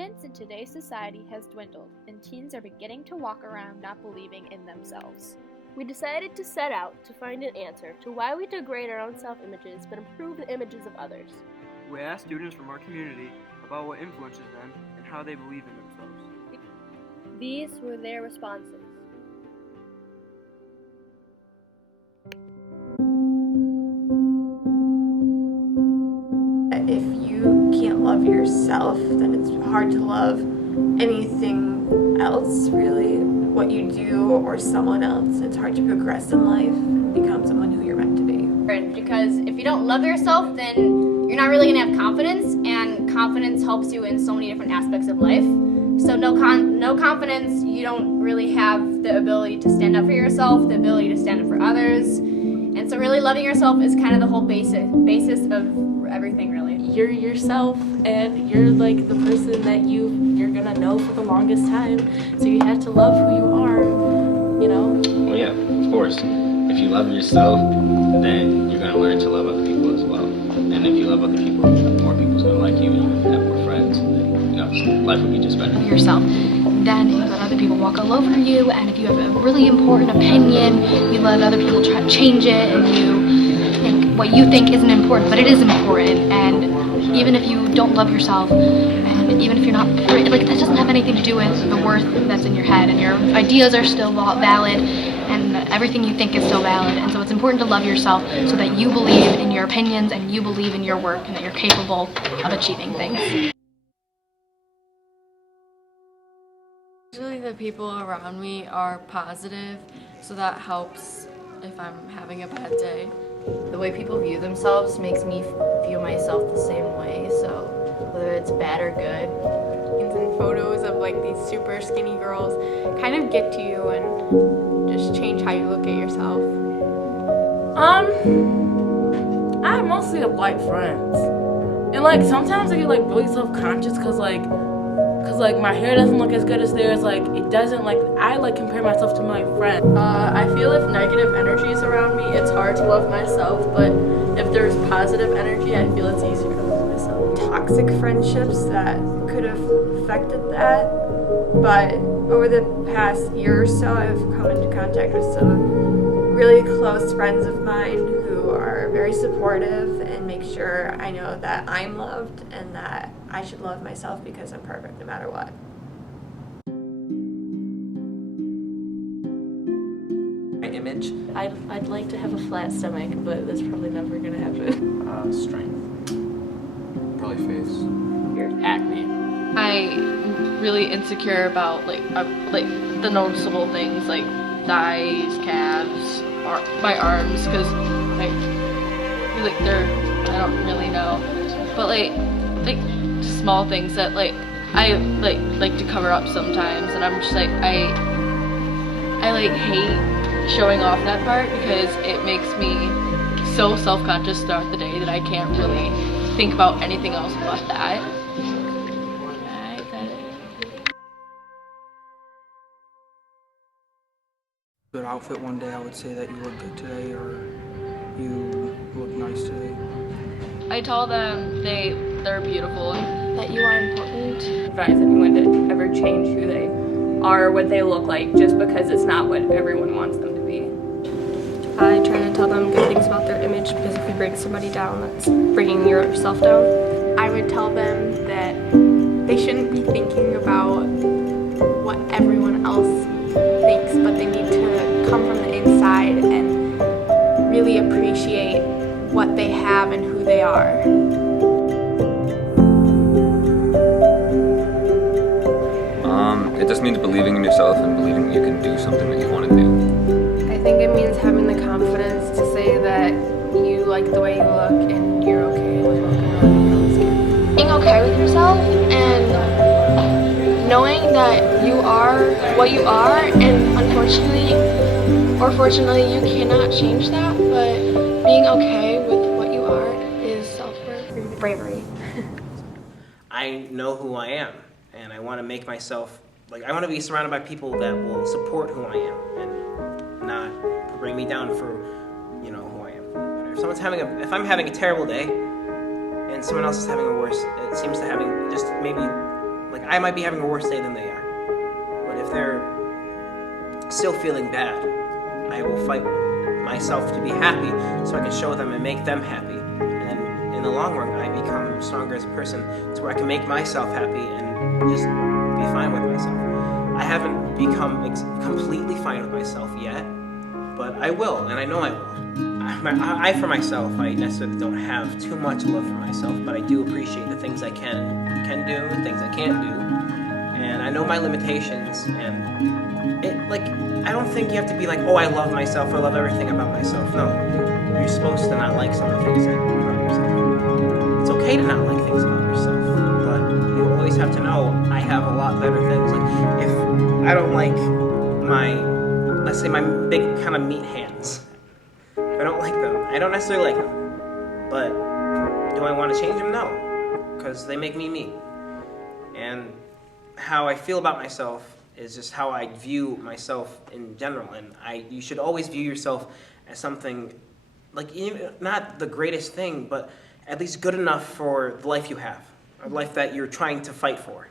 Confidence in today's society has dwindled, and teens are beginning to walk around not believing in themselves. We decided to set out to find an answer to why we degrade our own self-images but improve the images of others. We asked students from our community about what influences them and how they believe in themselves. These were their responses. If you can't love yourself, then it's hard to love anything else, really. What you do or someone else, it's hard to progress in life and become someone who you're meant to be. Because if you don't love yourself, then you're not really going to have confidence, and confidence helps you in so many different aspects of life. So no confidence, you don't really have the ability to stand up for yourself, the ability to stand up for others. And so really loving yourself is kind of the whole basis of everything, really. You're yourself, and you're like the person that you're gonna know for the longest time. So you have to love who you are, you know? Well, yeah, of course. If you love yourself, then you're gonna learn to love other people as well. And if you love other people, more people's gonna like you, and you're gonna have more friends. And then, life will be just better. Yourself. Then you let other people walk all over you, and if you have a really important opinion, you let other people try to change it, and you think what you think isn't important, but it is important. And even if you don't love yourself, and even if you're not, like, that doesn't have anything to do with the worth that's in your head, and your ideas are still valid, and everything you think is still valid. And so it's important to love yourself so that you believe in your opinions, and you believe in your work, and that you're capable of achieving things. Usually the people around me are positive, so that helps if I'm having a bad day. The way people view themselves makes me view myself the same way, so whether it's bad or good. And photos of like these super skinny girls kind of get to you and just change how you look at yourself. I mostly have white friends. And like sometimes I get like really self-conscious because like my hair doesn't look as good as theirs. Like it doesn't, like I like compare myself to my friend. I feel if negative energy is around me, it's hard to love myself, but if there's positive energy, I feel it's easier to love myself. Toxic friendships that could have affected that, but over the past year or so, I've come into contact with some really close friends of mine who are very supportive and make sure I know that I'm loved and that I should love myself because I'm perfect no matter what. My image? I'd like to have a flat stomach, but that's probably never gonna happen. Strength. Probably face. Acne. I'm really insecure about like the noticeable things like thighs, calves, my arms, because like they're, I don't really know, but like just small things that like I like to cover up sometimes, and I'm just like I like hate showing off that part because it makes me so self-conscious throughout the day that I can't really think about anything else but that. Good outfit one day, I would say that you look good today, or you look nice today. I tell them they're beautiful. That you are important. Advise anyone to ever change who they are or what they look like just because it's not what everyone wants them to be. I try to tell them good things about their image, because if you bring somebody down, that's bringing yourself down. I would tell them that they shouldn't be thinking about what everyone else thinks, but they need to come from the inside and really appreciate what they have and who they are. It just means believing in yourself and believing you can do something that you want to do. I think it means having the confidence to say that you like the way you look and you're okay with looking the way you look. Being okay with yourself and knowing that you are what you are, and unfortunately or fortunately you cannot change that, but being okay with what you are is self-worth. Bravery. I know who I am, and I want to make myself, I want to be surrounded by people that will support who I am and not bring me down for, who I am. If I'm having a terrible day and someone else is having a worse, it seems to having just maybe Like, I might be having a worse day than they are. But if they're still feeling bad, I will fight myself to be happy so I can show them and make them happy. And in the long run, I become stronger as a person to where I can make myself happy and just be fine with myself. I haven't become completely fine with myself yet, but I will, and I know I will. I for myself, I necessarily don't have too much love for myself, but I do appreciate the things I can do and things I can't do. And I know my limitations, and I don't think you have to be like, oh, I love myself, I love everything about myself. No, you're supposed to not like some of the things about yourself. It's okay to not like things about yourself, but you always have to know I have a lot better things. Like, if I don't like let's say my big kind of meat hands, if I don't like them, I don't necessarily like them, but do I want to change them? No, because they make me me. And how I feel about myself is just how I view myself in general, and you should always view yourself as something, like, even not the greatest thing, but at least good enough for the life you have, a life that you're trying to fight for.